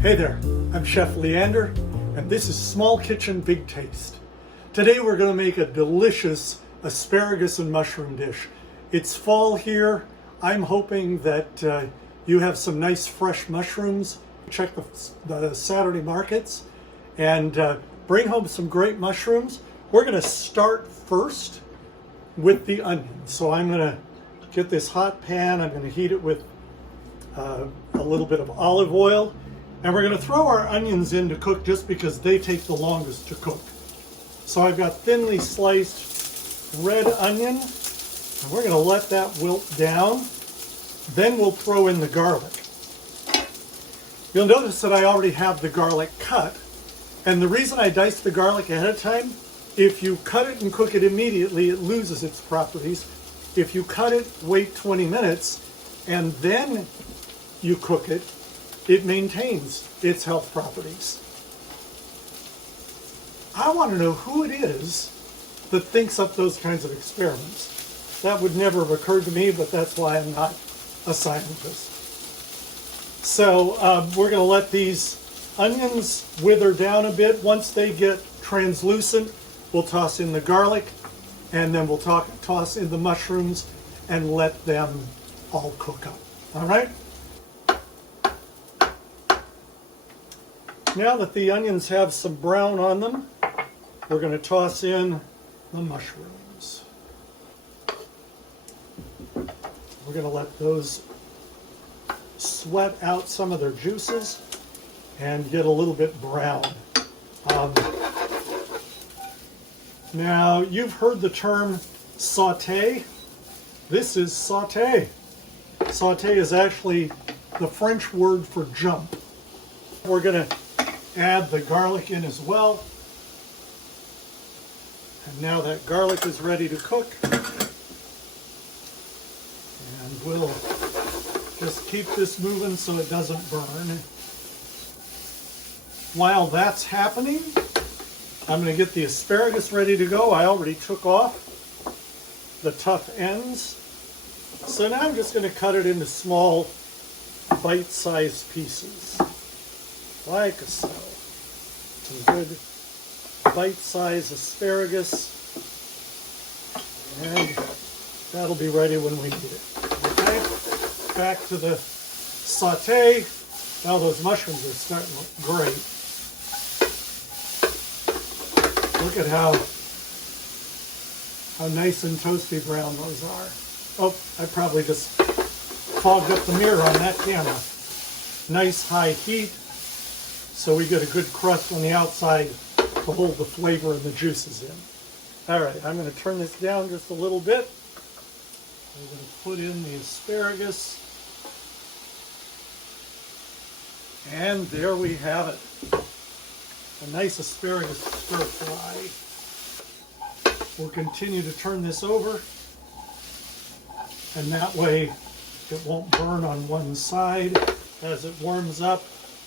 Hey there, I'm Chef Leander, and this is Small Kitchen Big Taste. Today we're going to make a delicious asparagus and mushroom dish. It's fall here. I'm hoping that you have some nice fresh mushrooms. Check the Saturday markets and bring home some great mushrooms. We're going to start first with the onions. So I'm going to get this hot pan. I'm going to heat it with a little bit of olive oil. And we're going to throw our onions in to cook just because they take the longest to cook. So I've got thinly sliced red onion, and we're going to let that wilt down. Then we'll throw in the garlic. You'll notice that I already have the garlic cut. And the reason I diced the garlic ahead of time, if you cut it and cook it immediately, it loses its properties. If you cut it, wait 20 minutes, and then you cook it, it maintains its health properties. I want to know who it is that thinks up those kinds of experiments. That would never have occurred to me, but that's why I'm not a scientist. So we're going to let these onions wither down a bit. Once they get translucent, we'll toss in the garlic, and then we'll toss in the mushrooms and let them all cook up. All right? Now that the onions have some brown on them, we're going to toss in the mushrooms. We're going to let those sweat out some of their juices and get a little bit brown. Now, you've heard the term sauté. This is sauté. Sauté is actually the French word for jump. We're going to add the garlic in as well. And now that garlic is ready to cook. And we'll just keep this moving so it doesn't burn. While that's happening, I'm going to get the asparagus ready to go. I already took off the tough ends. So now I'm just going to cut it into small bite-sized pieces. Like so. Some good bite-sized asparagus. And that'll be ready when we need it. Okay, back to the saute. Now those mushrooms are starting to look great. Look at how nice and toasty brown those are. Oh, I probably just fogged up the mirror on that camera. Nice high heat, so we get a good crust on the outside to hold the flavor and the juices in. All right, I'm going to turn this down just a little bit. I'm going to put in the asparagus. And there we have it. A nice asparagus stir fry. We'll continue to turn this over. And that way it won't burn on one side. As it warms up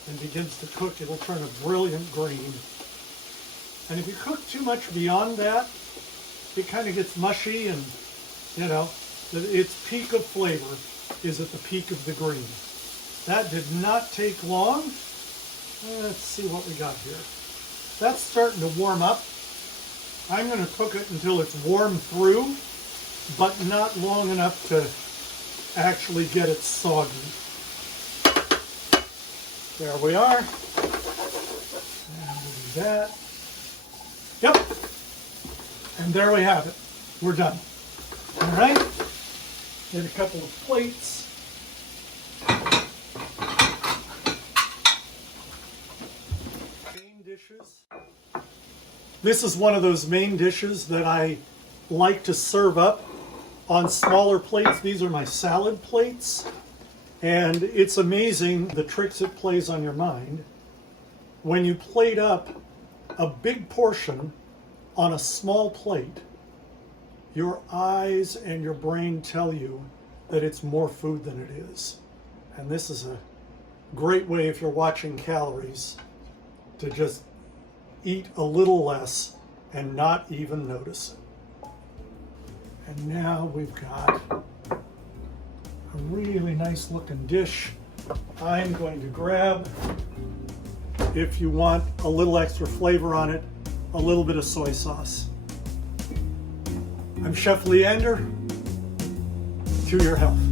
and begins to cook, it'll turn a brilliant green. And if you cook too much beyond that, it kind of gets mushy, and you know, its peak of flavor is at the peak of the green. That did not take long. Let's see what we got here. That's starting to warm up. I'm going to cook it until it's warm through, but not long enough to actually get it soggy. There we are. And we'll do that. Yep. And there we have it. We're done. All right. Get a couple of plates. Main dishes. This is one of those main dishes that I like to serve up on smaller plates. These are my salad plates. And it's amazing the tricks it plays on your mind. When you plate up a big portion on a small plate, your eyes and your brain tell you that it's more food than it is. And this is a great way, if you're watching calories, to just eat a little less and not even notice it. And now we've got a really nice looking dish. I'm going to grab if you want a little extra flavor on it, a little bit of soy sauce. I'm Chef Leander. To your health.